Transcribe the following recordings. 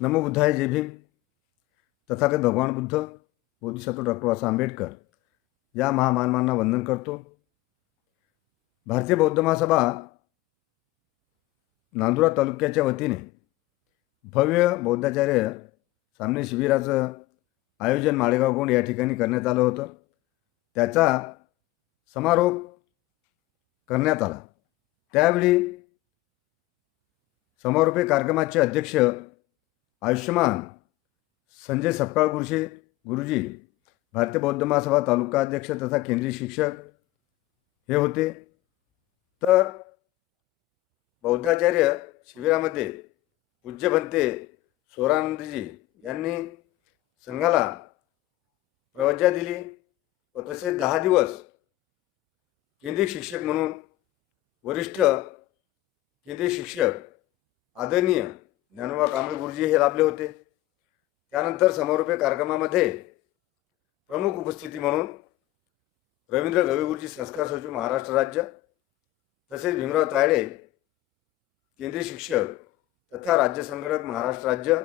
नमो बुद्धाय, जय भीम. तथागत भगवान बुद्ध, बोधिसत्व डॉक्टर बाबासाहेब आंबेडकर या महामानवांना वंदन करतो. भारतीय बौद्ध महासभा नांदुरा तालुक्याच्या वतीने भव्य बौद्धाचार्य सामने शिबिराचं आयोजन माळेगाव गोंड या ठिकाणी करण्यात आलं होतं. त्याचा समारोप करण्यात आला. त्यावेळी समारोपीय कार्यक्रमाचे अध्यक्ष आयुष्यमान संजय सपकाळ गुरुजी, भारतीय बौद्ध महासभा तालुका अध्यक्ष तथा केंद्रीय शिक्षक हे होते. तर बौद्धाचार्य शिबिरामध्ये पूज्य भंते सोरानंदजी यांनी संघाला प्रवज्ञा दिली व तसेच 10 दिवस केंद्रीय शिक्षक म्हणून वरिष्ठ केंद्रीय शिक्षक आदरणीय ज्ञानोबा कांबळे गुरुजी हे लाभले होते. त्यानंतर समारोपीय कार्यक्रमामध्ये प्रमुख उपस्थिती म्हणून रवींद्र गवे गुरुजी, संस्कार सचिव महाराष्ट्र राज्य, तसेच भीमराव तायडे केंद्रीय शिक्षक तथा राज्य संघटक महाराष्ट्र राज्य,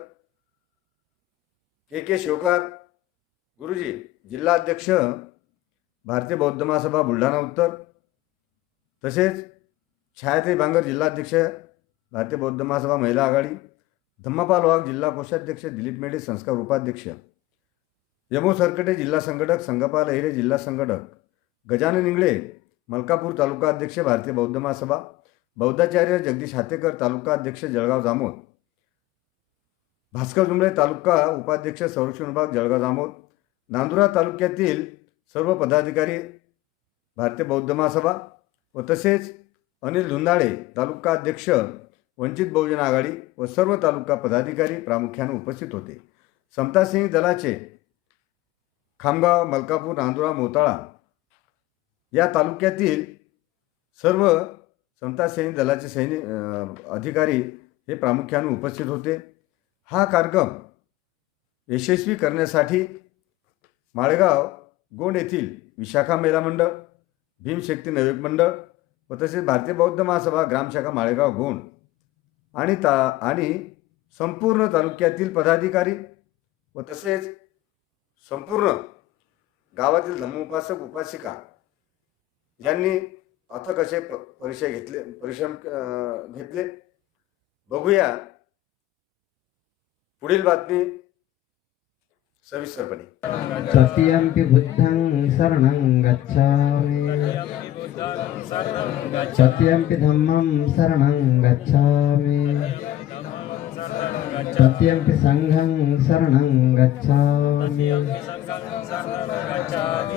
के शिवकार गुरुजी जिल्हा अध्यक्ष भारतीय बौद्ध महासभा बुलढाणा उत्तर, तसेच छायाताई बांगर जिल्हा अध्यक्ष भारतीय बौद्ध महासभा महिला आघाडी, धम्मापाल वाघ जिल्हा कोषाध्यक्ष, दिलीप मेढे संस्कार उपाध्यक्ष, यमो सरकटे जिल्हा संघटक, संगपाल अहिरे जिल्हा संघटक, गजानन इंगळे मलकापूर तालुका अध्यक्ष भारतीय बौद्ध महासभा, बौद्धाचार्य जगदीश हातेकर तालुका अध्यक्ष जळगाव जामोद, भास्कर जुंबळे तालुका उपाध्यक्ष संरक्षण विभाग जळगाव जामोद, नांदुरा तालुक्यातील सर्व पदाधिकारी भारतीय बौद्ध महासभा व तसेच अनिल धुंदाळे तालुका अध्यक्ष वंचित बहुजन आघाडी व सर्व तालुका पदाधिकारी प्रामुख्याने उपस्थित होते. समता सैनिक दलाचे खामगाव, मलकापूर, नांदुरा, मोताळा या तालुक्यातील सर्व समता सैनिक दलाचे अधिकारी हे प्रामुख्याने उपस्थित होते. हा कार्यक्रम यशस्वी करण्यासाठी माळेगाव गोंड येथील विशाखा महिला मंडळ, भीमशक्ती नवयुग मंडळ व तसेच भारतीय बौद्ध महासभा ग्रामशाखा माळेगाव गोंड आणि संपूर्ण तालुक्यातील पदाधिकारी व तसेच संपूर्ण गावातील धम्मोपासक उपासिका यांनी अथक असे परिश्रम घेतले. बघूया पुढील बातमी सविस्तरपणे. सत्यंपि बुद्धं शरणं गच्छामि, सत्यंपि धम्मं शरणं गच्छामि, सत्यंपि संघं शरणं गच्छामि.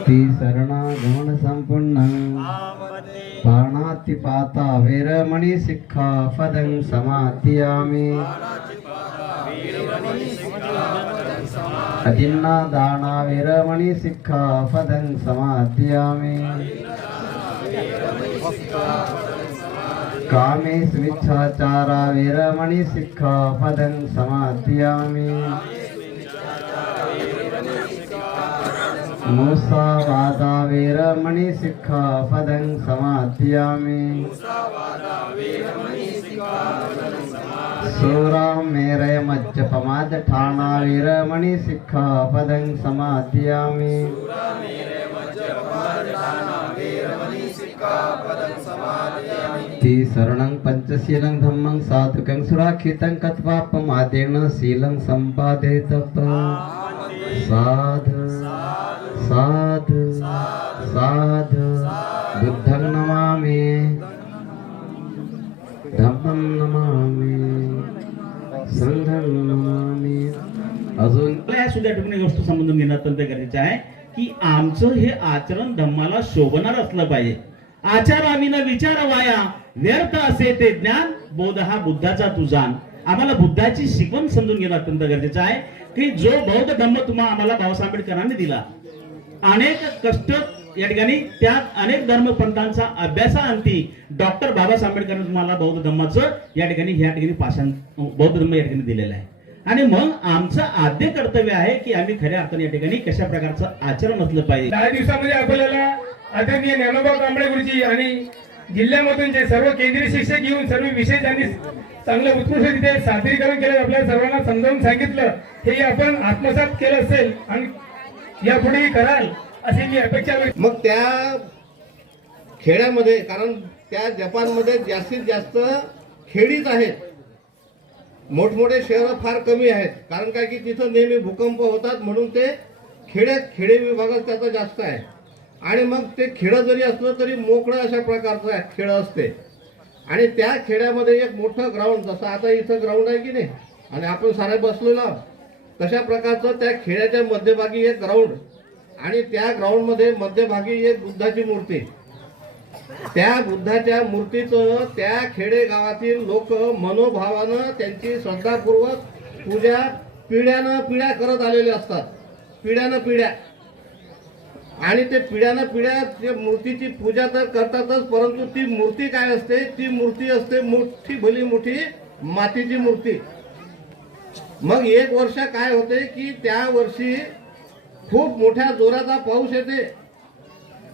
ती शरणागमन संपूर्णं प्राणातिपाता वेरमणि सिक्खापदं समादयामि. अदिन्ना दाना वेरमणि सिक्खापदं समादयामि. कामेश मिच्छाचारा वेरमणि सिक्खापदं समादयामि. मुसावादा वेरमणि सिक्खापदं समादयामि. सूरामेरय मज्जपमाद ठाणा वेरमणि सिक्खापदं समादयामि. ती शरणं पंचशीलं धम्मं साधुकं सुराखितं कत्वापमादेन शीलं संपादेत. साधु साधु साधु. बुद्धं नमामि, धम्मं नमामि, संघं नमामि. अजून या सुद्धा ठिकाणी गोष्ट समजून घेणं अत्यंत गरजेचं आहे की आमचं हे आचरण धम्माला शोभणार असलं पाहिजे. आचाराविन विचार वाया व्यर्थ असे ते ज्ञान, बोध हा बुद्धाचा तू जाण. आम्हाला बुद्धाची शिकवण समजून घेणं अत्यंत गरजेचं आहे की जो बौद्ध धम्म तुम्हाला आम्हाला बाबासाहेब आंबेडकरांनी दिला, अनेक कष्ट या ठिकाणी त्यात अनेक धर्मपंथांचा अभ्यासाअंती डॉक्टर बाबासाहेब आंबेडकरांनी तुम्हाला बौद्ध धम्माचं या ठिकाणी पाषाण बौद्ध धम्म या ठिकाणी दिलेलं आहे. आणि मग आमचं आद्य कर्तव्य आहे की आम्ही खऱ्या अर्थाने या ठिकाणी कशा प्रकारचं आचरण असलं पाहिजे. 10 दिवसामध्ये आपल्याला आदरणीय ज्ञानोबा कांबळे गुरुजी आणि जिल्ह्यामधून जे सर्व केंद्रीय शिक्षक येऊन सर्व विषय त्यांनी चांगलं उत्कृष्टरित्या सादरीकरण केलं, आपल्याला सर्वांना समजावून सांगितलं, हे आपण आत्मसात केलं असेल आणि यापुढेही कराल अशी मी अपेक्षा व्यक्त. मग त्या खेड्यामध्ये, कारण त्या जपानमध्ये जास्तीत जास्त खेडीच आहेत, मोठमोठे शहरं फार कमी आहेत. कारण काय की तिथं नेहमी भूकंप होतात, म्हणून ते खेडे विभागात त्याचा जास्त आहे. आणि मग ते खेडं जरी असलं तरी मोकळं अशा प्रकारचं खेडं असते. आणि त्या खेड्यामध्ये एक मोठं ग्राउंड, जसं आता इथं ग्राउंड आहे की नाही आणि आपण सारे बसलेलो आहोत, तशा प्रकारचं त्या खेड्याच्या मध्यभागी एक ग्राउंड, आणि त्या ग्राउंडमध्ये मध्यभागी एक बुद्धाची मूर्ती. त्या बुद्धाच्या मूर्तीचं त्या खेडेगावातील लोक मनोभावानं त्यांची श्रद्धापूर्वक पूजा पिढ्यानं पिढ्या करत आलेले असतात, पिढ्यानं पिढ्या. आणि ते पिढ्यानं पिढ्या ते मूर्तीची पूजा तर करतातच, परंतु ती मूर्ती काय असते, ती मूर्ती असते मोठी भली मोठी मातीची मूर्ती. मग एक वर्ष काय होते की त्या वर्षी खूप मोठ्या जोराचा पाऊस येते,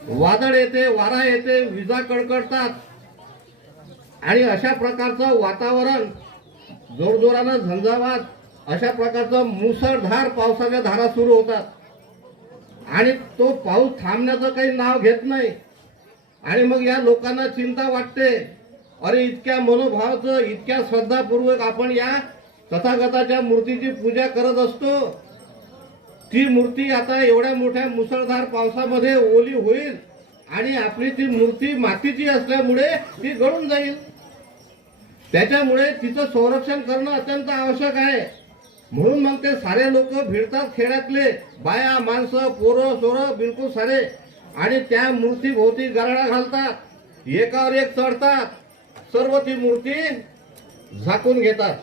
वादळ येते, वारा येते, विजा कडकडतात, आणि अशा प्रकारचं वातावरण, जोरजोरानं झंझावात, अशा प्रकारचं मुसळधार पावसाच्या धारा सुरू होतात. आणि तो पाऊस थांबण्याचं काही नाव घेत नाही. आणि मग या लोकांना चिंता वाटते, अरे इतक्या मनोभावाचं, इतक्या श्रद्धापूर्वक आपण या तथागताच्या मूर्तीची पूजा करत असतो, ती मूर्ती आता एवढ्या मोठ्या मुसळधार पावसामध्ये ओली होईल आणि आपली ती मूर्ती मातीची असल्यामुळे ती गळून जाईल. त्याच्यामुळे तिचं संरक्षण करणं अत्यंत आवश्यक आहे. म्हणून मग ते सारे लोक भिडतात, खेड्यातले बाया, माणसं, पोरं सोरं बिलकुल सारे, आणि त्या मूर्तीभोवती गराडा घालतात, एकावर एक चढतात, सर्व ती मूर्ती झाकून घेतात,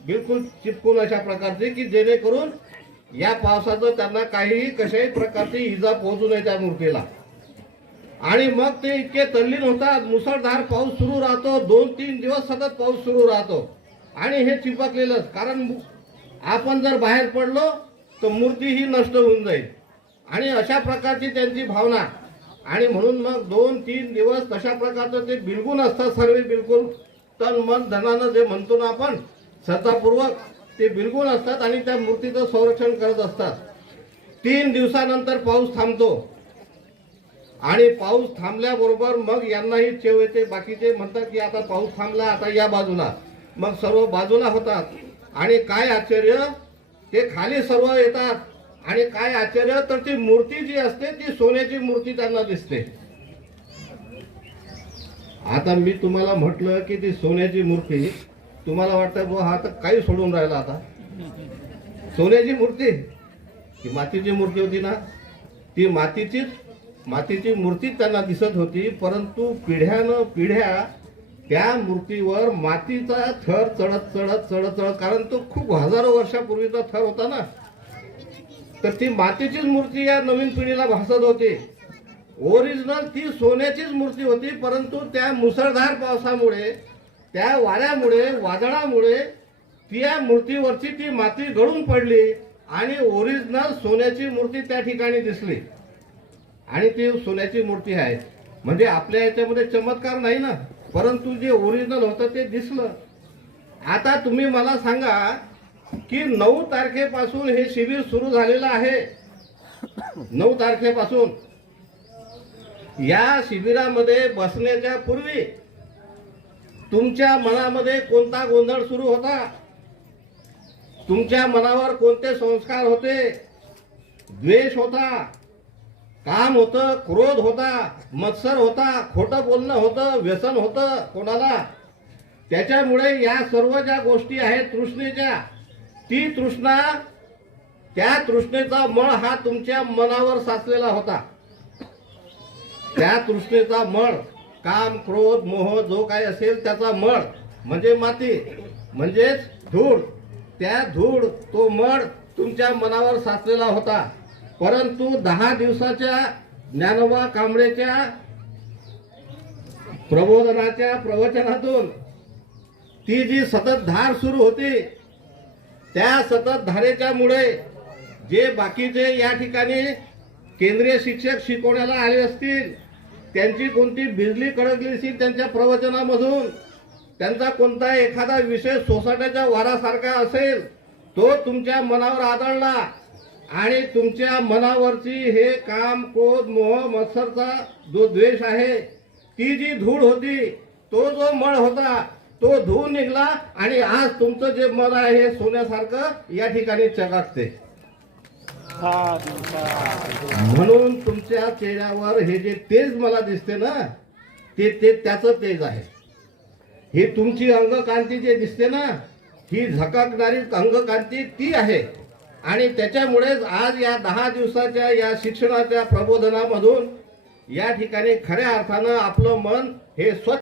बिलकुल चिपकून अशा प्रकारचे की जेणेकरून या पावसाचं त्यांना काहीही कशाही प्रकारची इजा पोहोचू नये त्या मूर्तीला. आणि मग ते इतके तल्लीन होतात, मुसळधार पाऊस सुरू राहतो, 2-3 दिवस सतत पाऊस सुरू राहतो, आणि हे चिपकलेलंच. कारण आपण जर बाहेर पडलो तर मूर्ती ही नष्ट होऊन जाईल, आणि अशा प्रकारची त्यांची भावना. आणि म्हणून मग 2-3 दिवस तशा प्रकारचं ते बिलगून असतात, सर्व बिलकुल तन मन धनानं जे म्हणतो ना आपण, श्रद्धापूर्वक ते बिलगून असतात आणि त्या मूर्तीचं संरक्षण करत असतात. 3 दिवसानंतर पाऊस थांबतो, आणि पाऊस थांबल्याबरोबर मग यांनाही चेव येते. बाकीचे म्हणतात की आता पाऊस थांबला, आता या बाजूला, मग सर्व बाजूला होतात. आणि काय आश्चर्य, ते खाली सर्व येतात, आणि काय आश्चर्य, तर ती मूर्ती जी असते ती सोन्याची मूर्ती त्यांना दिसते. आता मी तुम्हाला म्हटलं की ती सोन्याची मूर्ती, तुम्हाला वाटतं हा तर काही सोडून राहिला, आता सोन्याची मूर्ती, ती मातीची मूर्ती होती ना, ती मातीची मूर्ती त्यांना दिसत होती. परंतु पिढ्यानं पिढ्या त्या मूर्तीवर मातीचा थर चढत चढत चढत चढत, कारण तो खूप हजारो वर्षापूर्वीचा थर होता ना, तर ती मातीचीच मूर्ती या नवीन पिढीला भासत होती. ओरिजिनल ती सोन्याचीच मूर्ती होती, परंतु त्या मुसळधार पावसामुळे, त्या वाऱ्यामुळे, वादळामुळे त्या मूर्तीवरची ती माती गळून पडली, आणि ओरिजिनल सोन्याची मूर्ती त्या ठिकाणी दिसली. आणि ती सोन्याची मूर्ती आहे म्हणजे आपल्या याच्यामध्ये चमत्कार नाही ना, परंतु जे ओरिजिनल होतं ते दिसलं. आता तुम्ही मला सांगा की 9 तारखेपासून हे शिबिर सुरू झालेलं आहे. 9 तारखेपासून या शिबिरामध्ये बसण्याच्या पूर्वी तुमच्या मनामध्ये कोणता गोंधळ सुरू होता, तुमच्या मनावर कोणते संस्कार होते, द्वेष होता, काम होतं, क्रोध होता, मत्सर होता, खोटं बोलणं होतं, व्यसन होतं कोणाला, त्याच्यामुळे या सर्व ज्या गोष्टी आहेत तृष्णेच्या, ती तृष्णा, त्या तृष्णेचा मळ हा तुमच्या मनावर साचलेला होता. त्या तृष्णेचा मळ, काम, क्रोध, मोह जो काही असेल त्याचा मळ म्हणजे माती, म्हणजेच धूळ. त्या धूळ, तो मळ तुमच्या मनावर साचलेला होता. परंतु 10 दिवसाच्या ज्ञानोबा कांबळेच्या प्रबोधनाच्या प्रवचनातून ती जी सतत धार सुरू होती, त्या सतत धारेच्या मुळे जे बाकीचे या ठिकाणी केंद्रीय शिक्षक शिकवण्याला आले असतील, त्यांची कोणती बिजली कडकली असेल त्यांच्या प्रवचनामधून, त्यांचा कोणता एखादा विषय सोसाट्याच्या वारासारखा असेल तो तुमच्या मनावर आदळला आणि तुमच्या मनावरची हे काम, क्रोध, मोह, मत्सरचा जो द्वेष आहे, ती जी धूळ होती, तो जो मळ होता, तो धुवून निघला आणि आज तुमचं जे मन आहे हे सोन्यासारखं या ठिकाणी चकाकते. म्हणून तुमच्या चेहऱ्यावर हे जे तेज मला दिसते ना, ते त्याचं तेज आहे. ही तुमची अंगकांती जे दिसते ना, ही झकाकणारी अंगकांती ती आहे. आणि त्याच्यामुळेच आज या 10 दिवसाच्या या शिक्षणाच्या प्रबोधनामधून या ठिकाणी खऱ्या अर्थानं आपलं मन हे स्वच्छ